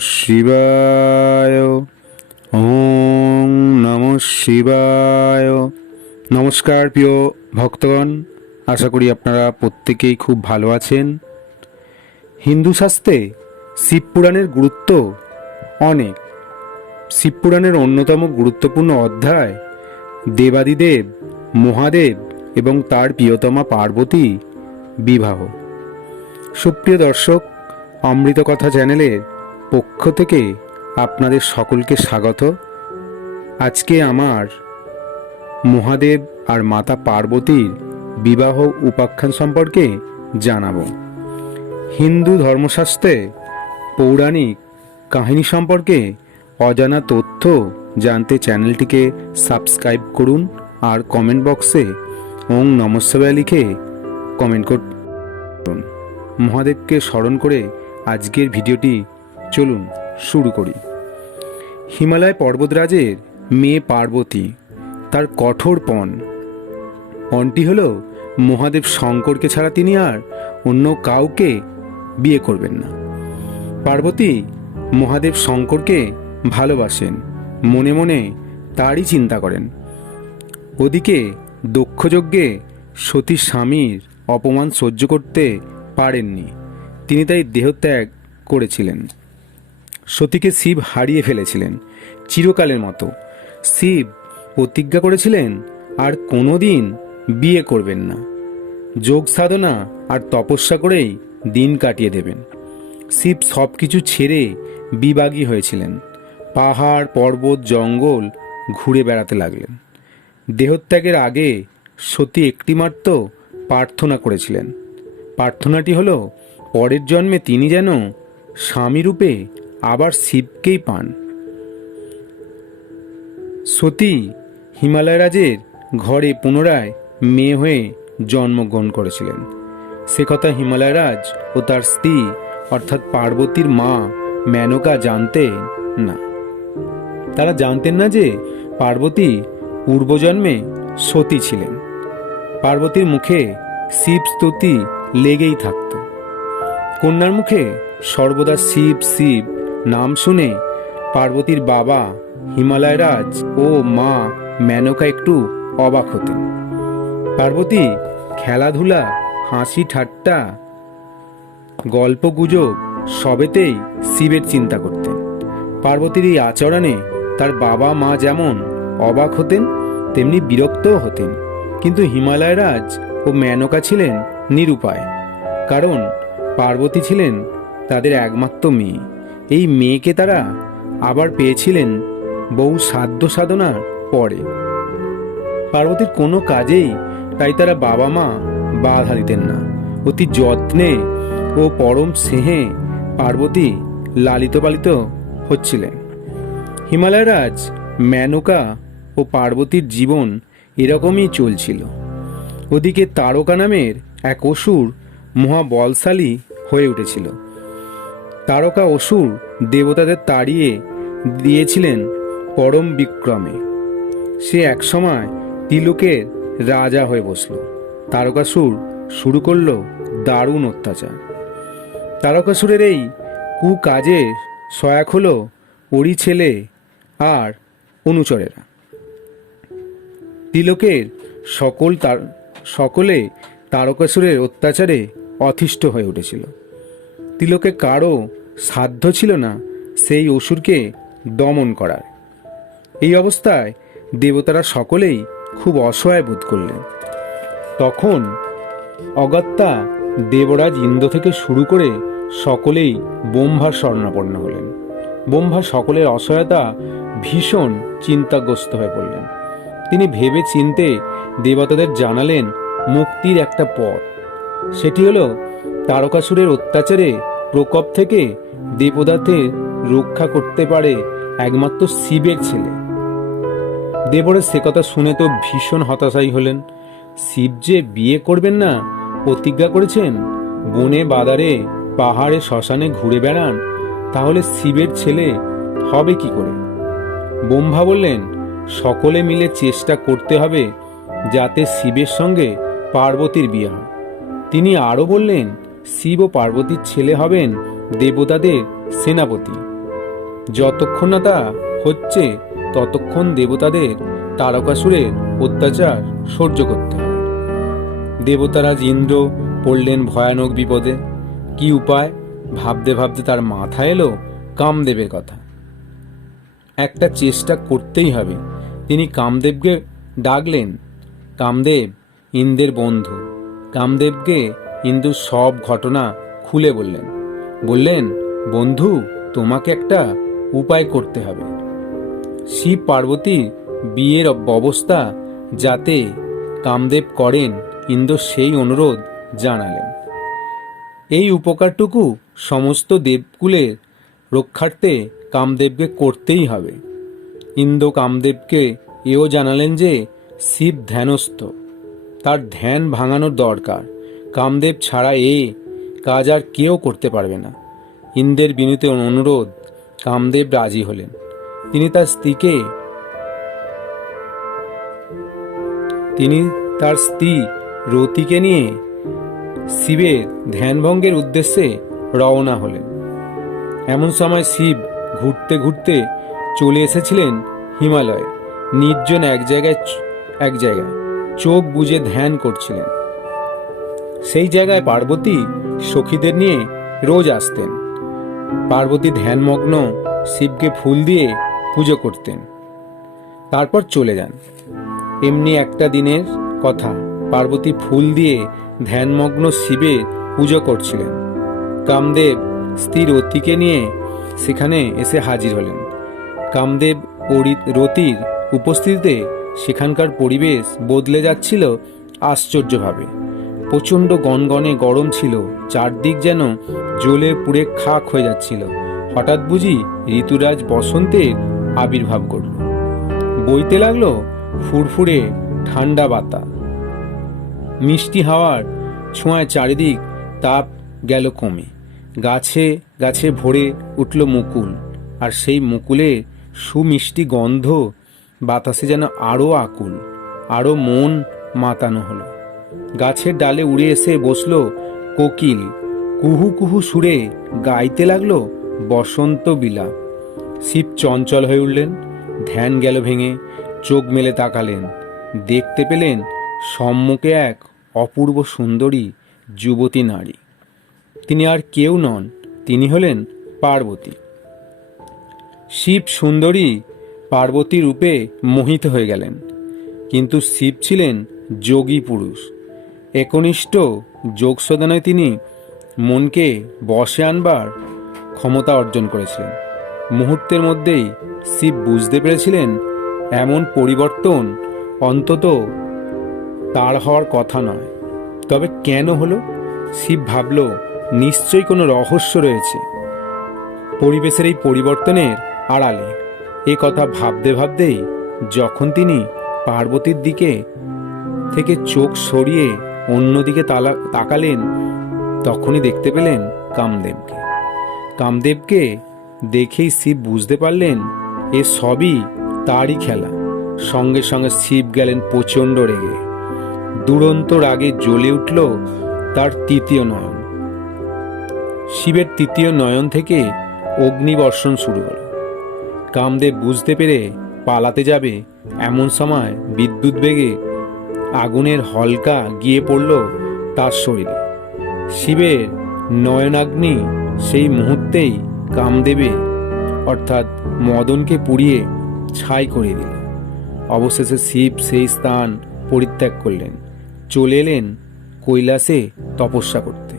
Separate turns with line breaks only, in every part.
শিবায়। ওম নম শিবায়। নমস্কার প্রিয় ভক্তগণ, আশা করি আপনারা প্রত্যেকেই খুব ভালো আছেন। হিন্দু শাস্ত্রে শিব পুরাণের গুরুত্ব অনেক। শিব পুরাণের অন্যতম গুরুত্বপূর্ণ অধ্যায় দেবাদিদেব, মহাদেব এবং তার প্রিয়তমা পার্বতী বিবাহ। সুপ্রিয় দর্শক অমৃত কথা চ্যানেলের পক্ষ থেকে আপনাদের সকলকে স্বাগত। আজকে আমার মহাদেব আর মাতা পার্বতীর বিবাহ উপাখ্যান সম্পর্কে জানাব। হিন্দু ধর্মশাস্ত্রে পৌরাণিক কাহিনী সম্পর্কে অজানা তথ্য জানতে চ্যানেলটিকে সাবস্ক্রাইব করুন আর কমেন্ট বক্সে ওং নমস্কার লিখে কমেন্ট করুন। মহাদেবকে স্মরণ করে আজকের ভিডিওটি চলুন শুরু করি। হিমালয় পর্বতরাজের মেয়ে পার্বতী, তার কঠোর পণ। পণটি হল মহাদেব শঙ্করকে ছাড়া তিনি আর অন্য কাউকে বিয়ে করবেন না। পার্বতী মহাদেব শঙ্করকে ভালোবাসেন, মনে মনে তারই চিন্তা করেন। ওদিকে দক্ষযজ্ঞে সতীর স্বামীর অপমান সহ্য করতে পারেননি, তিনি তাই দেহত্যাগ করেছিলেন। সতীকে শিব হারিয়ে ফেলেছিলেন, চিরকালের মতো। শিব প্রতিজ্ঞা করেছিলেন, আর কোনোদিন বিয়ে করবেন না। যোগ সাধনা আর তপস্যা করেই দিন কাটিয়ে দেবেন। শিব সব কিছু ছেড়ে বিবাগী হয়েছিলেন। পাহাড়, পর্বত, জঙ্গল ঘুরে বেড়াতে লাগলেন। দেহত্যাগের আগে সতী একটিমাত্র প্রার্থনা করেছিলেন। প্রার্থনাটি হলো, পরের জন্মে তিনি যেন স্বামীরূপে আবার শিবকেই পান। সতী হিমালয় রাজের ঘরে পুনরায় মেয়ে হয়ে জন্মগ্রহণ করেছিলেন। সে কথা হিমালয় রাজ ও তার স্ত্রী, অর্থাৎ পার্বতীর মা মেনকা জানতেন না। তারা জানতেন না যে পার্বতী পূর্বজন্মে সতী ছিলেন। পার্বতীর মুখে শিব স্তুতি লেগেই থাকত। কন্যার মুখে সর্বদা শিব শিব নাম শুনে পার্বতীর বাবা হিমালয় রাজ ও মা মেনকা একটু অবাক হতেন। পার্বতী খেলাধুলা, হাসি ঠাট্টা, গল্প গুজব সবেতেই শিবের চিন্তা করতেন। পার্বতীর এই আচরণে তার বাবা মা যেমন অবাক হতেন, তেমনি বিরক্তও হতেন। কিন্তু হিমালয় রাজ ও মেনকা ছিলেন নিরুপায়। কারণ পার্বতী ছিলেন তাদের একমাত্র মেয়ে। এই মেয়েকে তারা আবার পেয়েছিলেন বহু সাধ্য সাধনার পরে। পার্বতীর কোনো কাজেই তাই তারা বাবা মা বাধা দিতেন না। অতি যত্নে ও পরম স্নেহে পার্বতী লালিত পালিত হচ্ছিলেন। হিমালয় রাজ মেনকা ও পার্বতীর জীবন এরকমই চলছিল। ওদিকে তারকা নামের এক অসুর মহাবলশালী হয়ে উঠেছিল। তারকা অসুর দেবতাদের তাড়িয়ে দিয়েছিলেন পরম বিক্রমে। সে একসময় তিলকের রাজা হয়ে বসল। তারকাসুর শুরু করল দারুণ অত্যাচার। তারকাসুরের এই কুকাজে সহায়ক হল ওরি ছেলে আর অনুচরেরা। তিলকের সকল তার, সকলে তারকাসুরের অত্যাচারে অতিষ্ঠ হয়ে উঠেছিল। তিলকে কারও সাধ্য ছিল না সেই অসুরকে দমন করার। এই অবস্থায় দেবতারা সকলেই খুব অসহায় বোধ করলেন। তখন অগত্যা দেবরাজ ইন্দ্র থেকে শুরু করে সকলেই ব্রহ্মার স্বর্ণাপন্ন হলেন। ব্রহ্মা সকলের অসহায়তা ভীষণ চিন্তাগ্রস্ত হয়ে পড়লেন। তিনি ভেবে চিনতে দেবতাদের জানালেন মুক্তির একটা পথ। সেটি হলো তারকাসুরের অত্যাচারে প্রকোপ থেকে দেবতাদের রক্ষা করতে পারে একমাত্র শিবের ছেলে। দেবরের সে কথা শুনে তো ভীষণ হতাশাই হলেন। শিব যে বিয়ে করবেন না, প্রতিজ্ঞা করেছেন, বনে বাদারে, পাহাড়ে শ্মশানে ঘুরে বেড়ান, তাহলে শিবের ছেলে হবে কি করে? ব্রহ্মা বললেন, সকলে মিলে চেষ্টা করতে হবে যাতে শিবের সঙ্গে পার্বতীর বিয়ে হয়। তিনি আরও বললেন, শিব ও পার্বতীর ছেলে হবেন দেবতাদের সেনাপতি। যতক্ষণ না তা হচ্ছে, ততক্ষণ দেবতাদের তারকাসুরের অত্যাচার সহ্য করতে হয়। দেবতারাজ ইন্দ্র পড়লেন ভয়ানক বিপদে। কি উপায়? ভাবতে ভাবতে তার মাথায় এলো কামদেবের কথা। একটা চেষ্টা করতেই হবে। তিনি কামদেবকে ডাকলেন, কামদেব, ইন্দ্রের বন্ধু। কামদেবকে ইন্দু সব ঘটনা খুলে বললেন। বললেন, বন্ধু, তোমাকে একটা উপায় করতে হবে। শিব পার্বতী বিয়ের ব্যবস্থা যাতে কামদেব করেন ইন্দ্র সেই অনুরোধ জানালেন। এই উপকারটুকু সমস্ত দেবকুলের রক্ষার্থে কামদেবকে করতেই হবে। ইন্দ্র কামদেবকে এও জানালেন যে, শিব ধ্যানস্থ। তার ধ্যান ভাঙানোর দরকার। কামদেব ছাড়া এ কাজ আর কেউ করতে পারবে না। ইন্দ্রের বিনীত অনুরোধ কামদেব রাজি হলেন। তিনি তার স্ত্রীকে তিনি তার স্ত্রী রতিকে নিয়ে শিবের ধ্যানভঙ্গের উদ্দেশ্যে রওনা হলেন। এমন সময় শিব ঘুরতে ঘুরতে চলে এসেছিলেন হিমালয়ে। নির্জন এক জায়গায় এক জায়গায় চোখ বুজে ধ্যান করছিলেন। সেই জায়গায় পার্বতী সখীদের নিয়ে রোজ আসতেন। পার্বতী ধ্যানমগ্ন শিবকে ফুল দিয়ে পুজো করতেন। তারপর চলে যান। এমনি একটা দিনের কথা, পার্বতী ফুল দিয়ে ধ্যানমগ্ন শিবে পুজো করছিলেন। কামদেব স্ত্রী রতিকে নিয়ে সেখানে এসে হাজির হলেন। কামদেব রতির উপস্থিতিতে সেখানকার পরিবেশ বদলে যাচ্ছিল আশ্চর্যভাবে। প্রচণ্ড গনগনে গরম ছিল, চারদিক যেন জ্বলে পুড়ে খাক হয়ে যাচ্ছিল। হঠাৎ বুঝি ঋতুরাজ বসন্তের আবির্ভাব করল বইতে লাগল ফুরফুরে ঠান্ডা বাতা। মিষ্টি হাওয়ার ছোঁয়ায় চারিদিক তাপ গেল কমে গাছে গাছে ভরে উঠল মুকুল, আর সেই মুকুলে সুমিষ্টি গন্ধ বাতাসে যেন আরও আকুল আরও মন মাতানো হলো। গাছের ডালে উড়ে এসে বসল কোকিল। কুহু কুহু সুরে গাইতে লাগল বসন্ত বিলা। শিব চঞ্চল হয়ে উঠলেন, ধ্যান গেল ভেঙে, চোখ মেলে তাকালেন। দেখতে পেলেন সম্মুখে এক অপূর্ব সুন্দরী যুবতী নারী। তিনি আর কেউ নন, তিনি হলেন পার্বতী। শিব সুন্দরী পার্বতী রূপে মোহিত হয়ে গেলেন, কিন্তু শিব ছিলেন যোগী পুরুষ। একনিষ্ঠ যোগসাধনায় তিনি মনকে বশে আনবার ক্ষমতা অর্জন করেছিলেন। মুহূর্তের মধ্যেই শিব বুঝতে পেরেছিলেন, এমন পরিবর্তন অন্তত তার হওয়ার কথা নয়। তবে কেন হলো? শিব ভাবল, নিশ্চয়ই কোনো রহস্য রয়েছে। পরিবেশের এই পরিবর্তনের আড়ালে। এ কথা ভাবতে ভাবতেই যখন তিনি পার্বতীর দিকে থেকে চোখ সরিয়ে অন্যদিকে তালা তাকালেন, তখনই দেখতে পেলেন কামদেবকে। কামদেবকে দেখেই শিব বুঝতে পারলেন, এ সবই তারই খেলা। সঙ্গে সঙ্গে শিব গেলেন প্রচণ্ড রেগে। দুরন্ত রাগে জ্বলে উঠল তার তৃতীয় নয়ন। শিবের তৃতীয় নয়ন থেকে অগ্নিবর্ষণ শুরু হল। কামদেব বুঝতে পেরে পালাতে যাবে এমন সময় বিদ্যুৎ বেগে আগুনের হলকা গিয়ে পড়ল তার শরীরে। শিবের নয়নাগ্নি সেই মুহূর্তেই কামদেবে, অর্থাৎ মদনকে পুড়িয়ে ছাই করে দিল। অবশেষে শিব সেই স্থান পরিত্যাগ করলেন। চলে এলেন কৈলাসে তপস্যা করতে।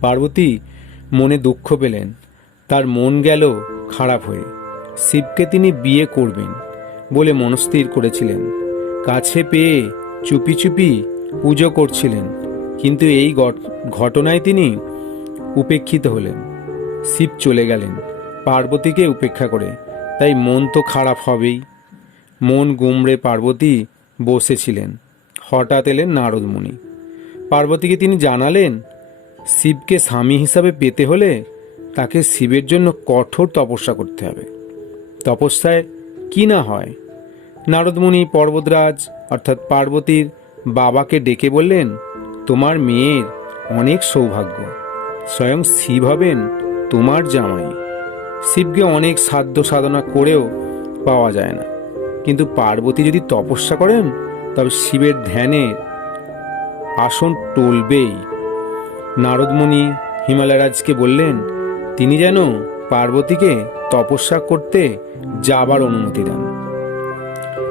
পার্বতী মনে দুঃখ পেলেন। তার মন গেল খারাপ হয়ে। শিবকে তিনি বিয়ে করবেন বলে মনস্থির করেছিলেন। কাছে পেয়ে চুপি চুপি পুজো করছিলেন। কিন্তু এই ঘট- ঘটনায় তিনি উপেক্ষিত হলেন। শিব চলে গেলেন, পার্বতীকে উপেক্ষা করে। তাই মন তো খারাপ হবেই। মন গুমড়ে পার্বতী বসেছিলেন হঠাৎ এলেন নারদমুনি পার্বতীকে তিনি জানালেন, শিবকে স্বামী হিসাবে পেতে হলে তাকে শিবের জন্য কঠোর তপস্যা করতে হবে। তপস্যায় কি না হয়? নারদমুনি পর্বতরাজ, অর্থাৎ পার্বতীর বাবাকে ডেকে বললেন, তোমার মেয়ের অনেক সৌভাগ্য। স্বয়ং শিব হবেন তোমার জামাই। শিবকে অনেক সাধ্য সাধনা করেও পাওয়া যায় না। কিন্তু পার্বতী যদি তপস্যা করেন, তবে শিবের ধ্যানে আসন টলবেই নারদমণি হিমালয়রাজকে বললেন, তিনি যেন পার্বতীকে তপস্যা করতে যাবার অনুমতি দেন।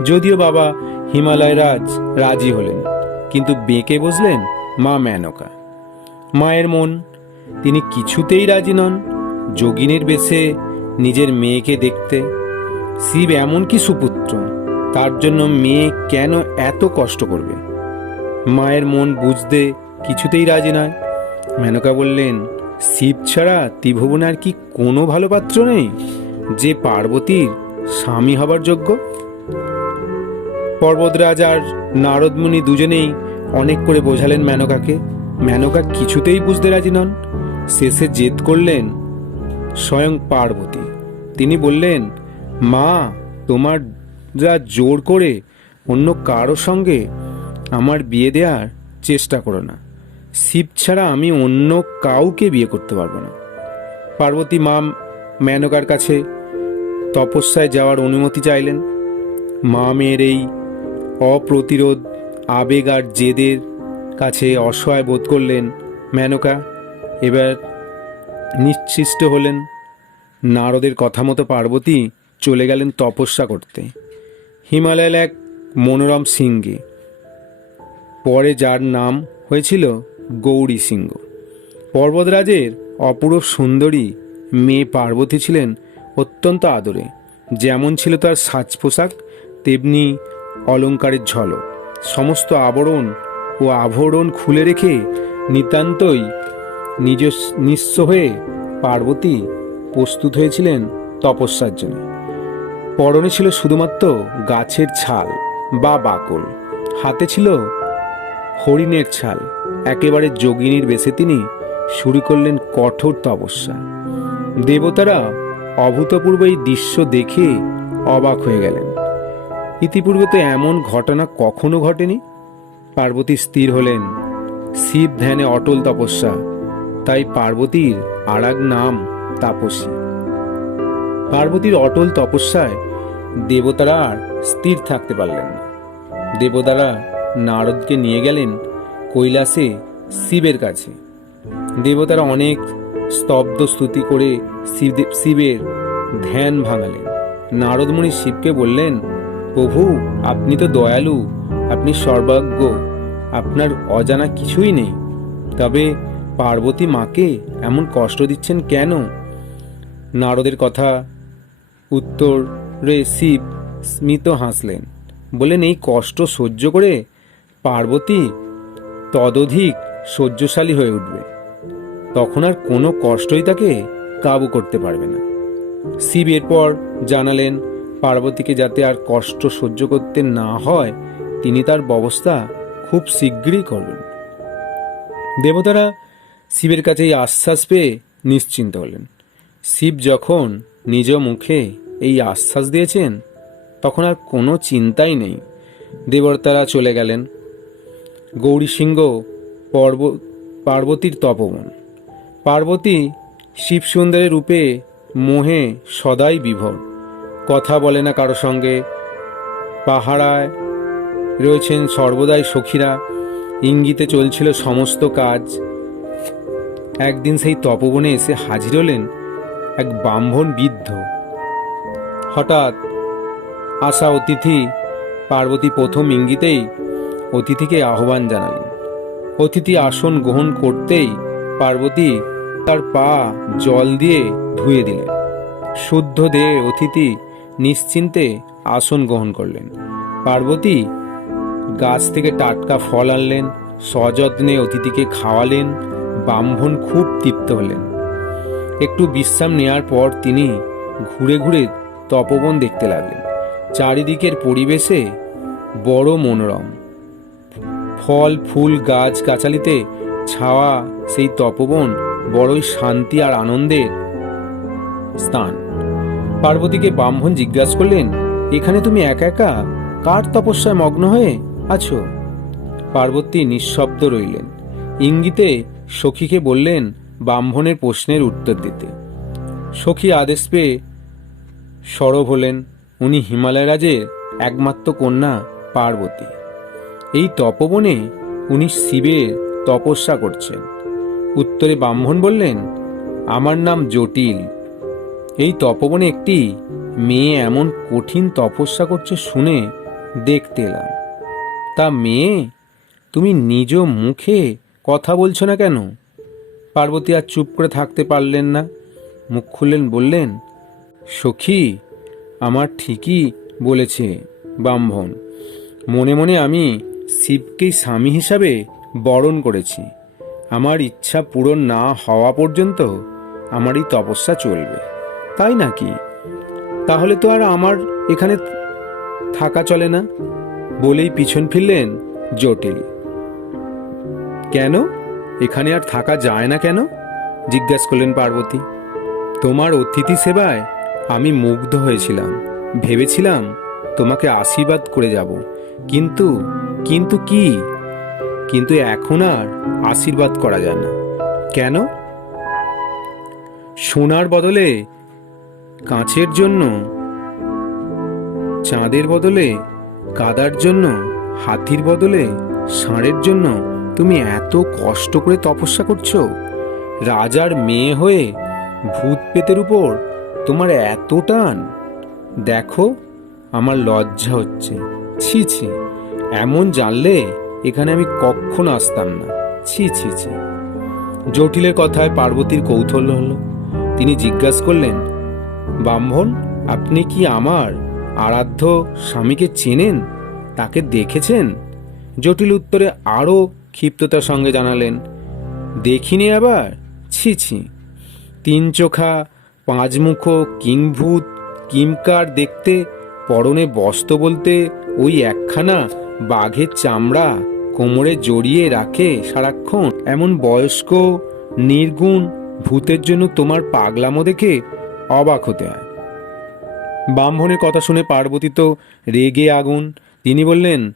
যদিও বাবা হিমালয় রাজ রাজি হলেন, কিন্তু বেঁকে বসলেন মা মেনকা। মায়ের মন, তিনি কিছুতেই রাজি নন। যোগিনীর বেশে নিজের মেয়েকে দেখতে। শিব এমন কি সুপুত্র, তার জন্য মেয়ে কেন এত কষ্ট করবে? মায়ের মন বুঝতে কিছুতেই রাজি নয়। মেনকা বললেন, শিব ছাড়া ত্রিভুবনে আর কি কোনো ভালো পাত্র নেই? যে পার্বতীর স্বামী হবার যোগ্য? পর্বতরাজ আর নারদমুনি দুজনেই অনেক করে বোঝালেন মেনকাকে। মেনকা কিছুতেই বুঝতে রাজি নন। শেষে জেদ করলেন, স্বয়ং পার্বতী, তিনি বললেন, মা, তোমার যা জোর করে অন্য কারও সঙ্গে আমার বিয়ে দেওয়ার চেষ্টা করো না। শিব ছাড়া আমি অন্য কাউকে বিয়ে করতে পারব না পার্বতী মা মেনকার কাছে তপস্যায় যাওয়ার অনুমতি চাইলেন। মা মেয়ের এই অপ্রতিরোধ, আবেগ আর জেদের কাছে অসহায় বোধ করলেন মেনকা এবার নিশ্চিষ্ট হলেন। নারদের কথা মতো পার্বতী চলে গেলেন তপস্যা করতে। হিমালয়ের এক মনোরম সিংহে। পরে যার নাম হয়েছিল গৌরী সিংহ। পর্বতরাজের অপূরব সুন্দরী মেয়ে পার্বতী ছিলেন অত্যন্ত আদরে। যেমন ছিল তার সাজ পোশাক, তেমনি অলঙ্কারের ঝলক। সমস্ত আবরণ ও আভরণ খুলে রেখে নিতান্তই নিজ নিঃস্ব হয়ে পার্বতী প্রস্তুত হয়েছিলেন তপস্যার জন্য। পরনে ছিল শুধুমাত্র গাছের ছাল বা বাকল। হাতে ছিল হরিণের ছাল। একেবারে যোগিনীর বেশে তিনি শুরু করলেন কঠোর তপস্যা। দেবতারা অভূতপূর্ব এই দৃশ্য দেখে অবাক হয়ে গেলেন। ইতিপূর্বে তো এমন ঘটনা কখনো ঘটেনি? পার্বতী স্থির হলেন। শিব ধ্যানে অটল তপস্যা। তাই পার্বতীর আরাগ নাম তাপসী। পার্বতীর অটল তপস্যায় দেবতারা আর স্থির থাকতে পারলেন না। দেবতারা নারদকে নিয়ে গেলেন কৈলাসে শিবের কাছে। দেবতারা অনেক স্তব্ধ স্তুতি করে শিবদে- শিবের ধ্যান ভাঙালেন। নারদমণি শিবকে বললেন প্রভু, আপনি তো দয়ালু, আপনি সর্বাজ্ঞ আপনার অজানা কিছুই নেই। তবে পার্বতী মাকে এমন কষ্ট দিচ্ছেন কেন? নারদের কথা উত্তরে শিব স্মিত হাসলেন, বললেন, এই কষ্ট সহ্য করে পার্বতী তদধিক সহ্যশালী হয়ে উঠবে। তখন আর কোনো কষ্টই তাকে কাবু করতে পারবে না। শিব এরপর জানালেন পার্বতীকে যাতে আর কষ্ট সহ্য করতে না হয়, তিনি তার ব্যবস্থা খুব শীঘ্রই করবেন। দেবতারা শিবের কাছে এই আশ্বাস পেয়ে নিশ্চিন্ত হলেন। শিব যখন নিজ মুখে এই আশ্বাস দিয়েছেন, তখন আর কোনো চিন্তাই নেই। দেবতারা চলে গেলেন। গৌরী সিংহ পর্ব, পার্বতীর তপবন। পার্বতী শিবসুন্দরের রূপে মোহে সদাই বিভোর। কথা বলে না কারও সঙ্গে। পাহারায় রয়েছেন সর্বদাই সখীরা। ইঙ্গিতে চলছিল সমস্ত কাজ। একদিন সেই তপবনে এসে হাজির হলেন এক ব্রাহ্মণ বৃদ্ধ। হঠাৎ আসা অতিথি পার্বতী প্রথম ইঙ্গিতেই অতিথিকে আহ্বান জানালেন। অতিথি আসন গ্রহণ করতেই পার্বতী তার পা জল দিয়ে ধুয়ে দিলেন। শুদ্ধ দেহে অতিথি নিশ্চিন্তে আসন গ্রহণ করলেন। পার্বতী গাছ থেকে টাটকা ফল আনলেন, সযত্নে অতিথিকে খাওয়ালেন, ব্রাহ্মণ খুব তৃপ্ত হলেন। একটু বিশ্রাম নেওয়ার পর তিনি ঘুরে ঘুরে তপবন দেখতে লাগলেন। চারিদিকের পরিবেশে বড় মনোরম। ফল, ফুল, গাছ, গাছালিতে ছাওয়া সেই তপবন বড়ই শান্তি আর আনন্দের স্থান। পার্বতীকে ব্রাহ্মণ জিজ্ঞাসা করলেন, এখানে তুমি একা একা? কার তপস্যায় মগ্ন হয়ে আছো? পার্বতী নিঃশব্দ রইলেন। ইঙ্গিতে সখীকে বললেন, ব্রাহ্মণের প্রশ্নের উত্তর দিতে। সখী আদেশ পেয়ে সরব হলেন। উনি হিমালয় রাজের একমাত্র কন্যা পার্বতী। এই তপবনে উনি শিবের তপস্যা করছেন। উত্তরে ব্রাহ্মণ বললেন, আমার নাম জটিল। এই তপবনে একটি মেয়ে এমন কঠিন তপস্যা করছে শুনে দেখতে এলাম। তা মেয়ে, তুমি নিজ মুখে কথা বলছো না কেন? পার্বতী আর চুপ করে থাকতে পারলেন না। মুখ খুললেন, বললেন, সখী, আমার ঠিকই বলেছে ব্রাহ্মণ। মনে মনে আমি শিবকেই স্বামী হিসাবে বরণ করেছি। আমার ইচ্ছা পূরণ না হওয়া পর্যন্ত আমার এই তপস্যা চলবে। তাই নাকি? তাহলে তো আর আমার এখানে থাকা চলে না। বলেই পিছন ফিরলেন জটিল। কেন? এখানে আর থাকা যায় না কেন? জিজ্ঞাসা করলেন পার্বতী। তোমার অতিথি সেবায় আমি মুগ্ধ হয়েছিলাম। ভেবেছিলাম তোমাকে আশীর্বাদ করে যাব। কিন্তু কিন্তু কি? কিন্তু এখন আর আশীর্বাদ করা যায় না। কেন? সোনার বদলে কাঁচের জন্য, চাঁদের বদলে কাদার জন্য, হাতির বদলে ষাঁড়ের জন্য তুমি এত কষ্ট করে তপস্যা করছ? রাজার মেয়ে হয়ে ভূত পেতের উপর তোমার এত টান? দেখো, আমার লজ্জা হচ্ছে। ছি ছি, এমন জানলে এখানে আমি কখনো আসতাম না। ছি ছি ছি। জটিলের কথায় পার্বতীর কৌতূহল হলো। তিনি জিজ্ঞাসা করলেন ব্রাহ্মণ, আপনি কি আমার আরাধ্য স্বামীকে চেনেন? তাকে দেখেছেন? জটিল উত্তরে আরও ক্ষিপ্ততার সঙ্গে জানালেন, দেখিনি আবার? ছি ছি। তিন চোখা, পাঁচমুখ, কিংভূত, কিমকার দেখতে, পরনে বস্ত্র বলতে ওই একখানা বাঘের চামড়া কোমরে জড়িয়ে রাখে সারাক্ষণ। এমন বয়স্ক, নির্গুণ, ভূতের জন্য তোমার পাগলামো দেখে অবাক হতে হয়। ব্রাহ্মণের কথা শুনে পার্বতী তো রেগে আগুন। তিনি বললেন,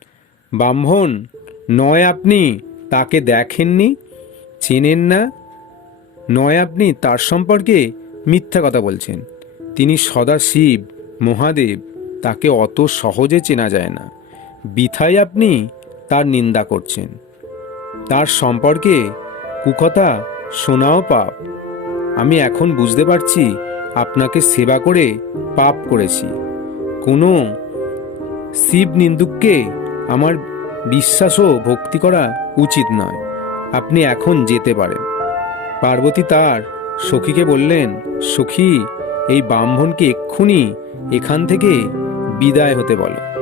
ব্রাহ্মণ, নয় আপনি তাকে দেখেননি? চেনেন না? নয় আপনি তার সম্পর্কে মিথ্যা কথা বলছেন। তিনি সদা শিব, মহাদেব, তাকে অত সহজে চেনা যায় না। বিথাই আপনি তার নিন্দা করছেন। তার সম্পর্কে কুকথা শোনাও পাপ। আমি এখন বুঝতে পারছি আপনাকে সেবা করে পাপ করেছি। কোনো শিব নিন্দুককে আমার বিশ্বাস ও ভক্তি করা উচিত নয়। আপনি এখন যেতে পারেন। পার্বতী তার সখীকে বললেন, সখী, এই ব্রাহ্মণকে এক্ষুনি এখান থেকে বিদায় হতে বলো।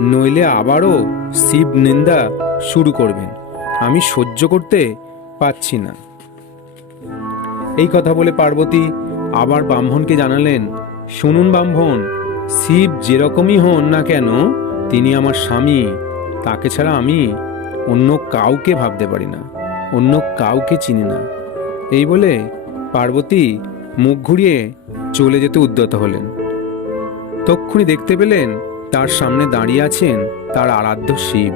নইলে আবারও শিব নিন্দা শুরু করবেন। আমি সহ্য করতে পারছি না। এই কথা বলে পার্বতী আবার ব্রাহ্মণকে জানালেন, শুনুন ব্রাহ্মণ, শিব যেরকমই হন না কেন, তিনি আমার স্বামী, তাকে ছাড়া আমি অন্য কাউকে ভাবতে পারি না, অন্য কাউকে চিনি না। এই বলে পার্বতী মুখ ঘুরিয়ে চলে যেতে উদ্যত হলেন। তক্ষুনি দেখতে পেলেন তার সামনে দাঁড়িয়ে আছেন তার আরাধ্য শিব,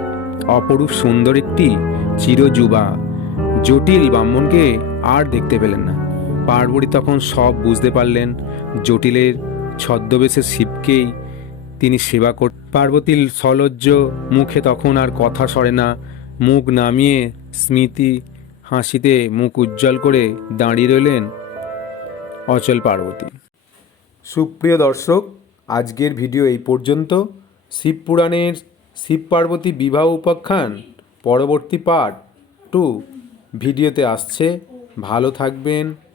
অপরূপ সুন্দর একটি চিরযুবা, জটিল ব্রাহ্মণকে আর দেখতে পেলেন না। পার্বতী তখন সব বুঝতে পারলেন। জটিলের ছদ্মবেশে শিবকেই তিনি সেবা কর পার্বতীর সলজ্জ মুখে তখন আর কথা সরে না। মুখ নামিয়ে স্মৃতি হাসিতে মুখ উজ্জ্বল করে দাঁড়িয়ে রইলেন অচল পার্বতী। সুপ্রিয় দর্শক, আজকের ভিডিও এই পর্যন্ত। শিব পুরাণের শিব পার্বতী বিবাহ উপাখ্যান পরবর্তী পার্ট টু ভিডিওতে আসছে। ভালো থাকবেন